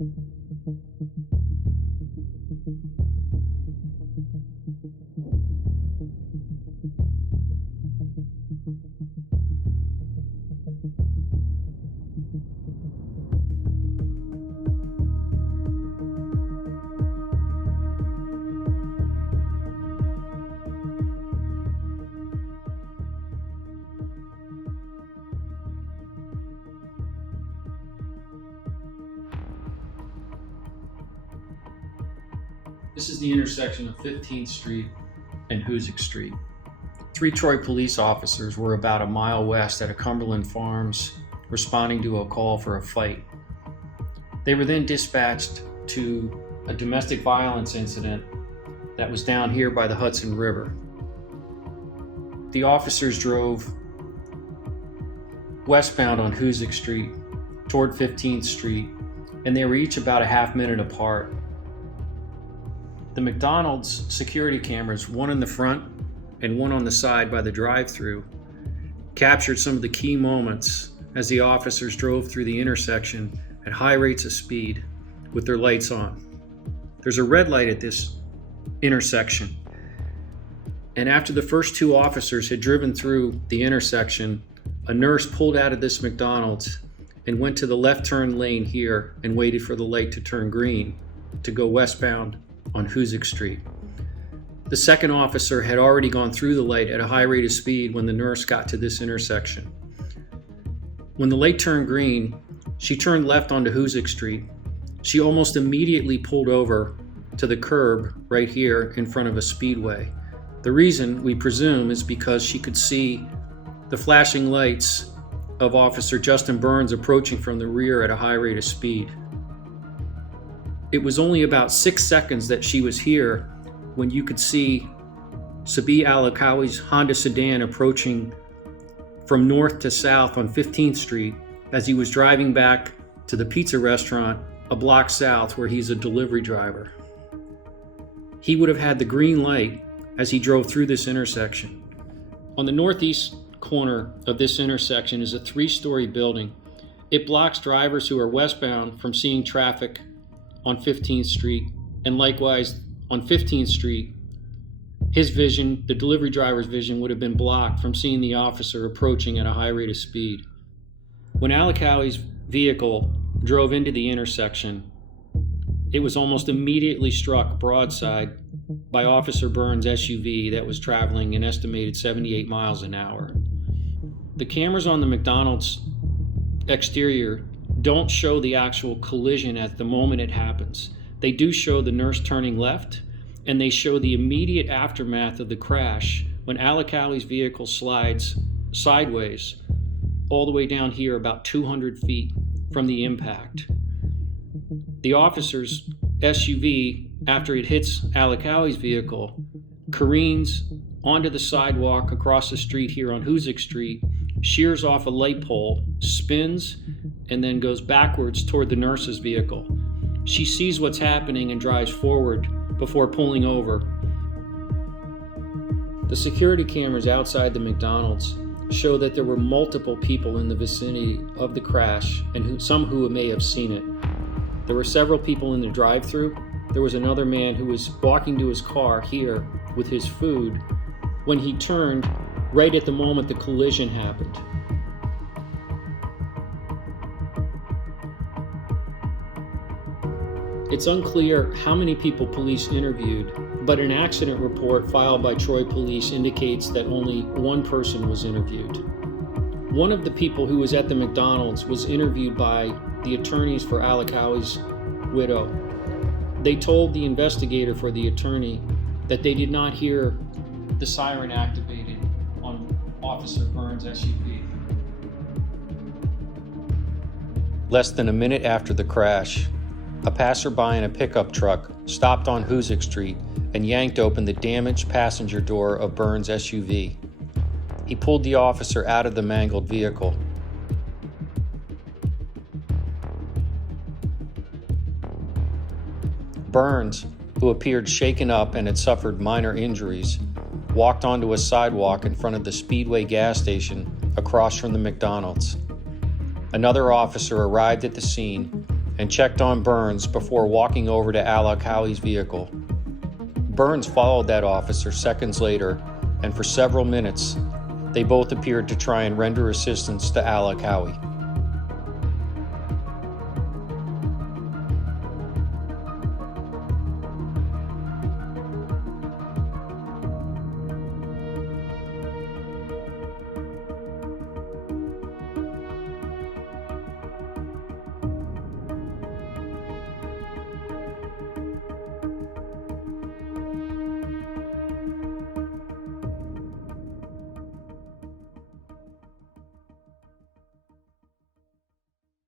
This is the intersection of 15th Street and Hoosick Street. 3 Troy police officers were about a mile west at a Cumberland Farms responding to a call for a fight. They were then dispatched to a domestic violence incident that was down here by the Hudson River. The officers drove westbound on Hoosick Street toward 15th Street, and they were each about a half minute apart. The McDonald's security cameras, one in the front and one on the side by the drive-thru, captured some of the key moments as the officers drove through the intersection at high rates of speed with their lights on. There's a red light at this intersection, and after the first 2 officers had driven through the intersection, a nurse pulled out of this McDonald's and went to the left turn lane here and waited for the light to turn green to go westbound on Hoosick Street. The second officer had already gone through the light at a high rate of speed when the nurse got to this intersection. When the light turned green, she turned left onto Hoosick Street. She almost immediately pulled over to the curb right here in front of a speedway. The reason, we presume, is because she could see the flashing lights of Officer Justin Burns approaching from the rear at a high rate of speed. It was only about 6 seconds that she was here when you could see Sabi Alakawi's Honda sedan approaching from north to south on 15th Street as he was driving back to the pizza restaurant a block south where he's a delivery driver. He would have had the green light as he drove through this intersection. On the northeast corner of this intersection is a 3-story building. It blocks drivers who are westbound from seeing traffic on 15th Street, and likewise on 15th Street, his vision, the delivery driver's vision, would have been blocked from seeing the officer approaching at a high rate of speed. When Alakawi's vehicle drove into the intersection, it was almost immediately struck broadside by Officer Burns' SUV that was traveling an estimated 78 miles an hour. The cameras on the McDonald's exterior don't show the actual collision at the moment it happens. They do show the nurse turning left, and they show the immediate aftermath of the crash when Alakawi's vehicle slides sideways all the way down here about 200 feet from the impact. The officer's SUV, after it hits Alakawi's vehicle, careens onto the sidewalk across the street here on Hoosick Street, shears off a light pole, spins, and then goes backwards toward the nurse's vehicle. She sees what's happening and drives forward before pulling over. The security cameras outside the McDonald's show that there were multiple people in the vicinity of the crash, and some who may have seen it. There were several people in the drive-thru. There was another man who was walking to his car here with his food when he turned right at the moment the collision happened. It's unclear how many people police interviewed, but an accident report filed by Troy Police indicates that only one person was interviewed. One of the people who was at the McDonald's was interviewed by the attorneys for Alakawi's widow. They told the investigator for the attorney that they did not hear the siren activated on Officer Burns' SUV. Less than a minute after the crash, a passerby in a pickup truck stopped on Hoosick Street and yanked open the damaged passenger door of Burns' SUV. He pulled the officer out of the mangled vehicle. Burns, who appeared shaken up and had suffered minor injuries, walked onto a sidewalk in front of the Speedway gas station across from the McDonald's. Another officer arrived at the scene and checked on Burns before walking over to Al-Akawi's vehicle. Burns followed that officer seconds later, and for several minutes, they both appeared to try and render assistance to Al-Akawi.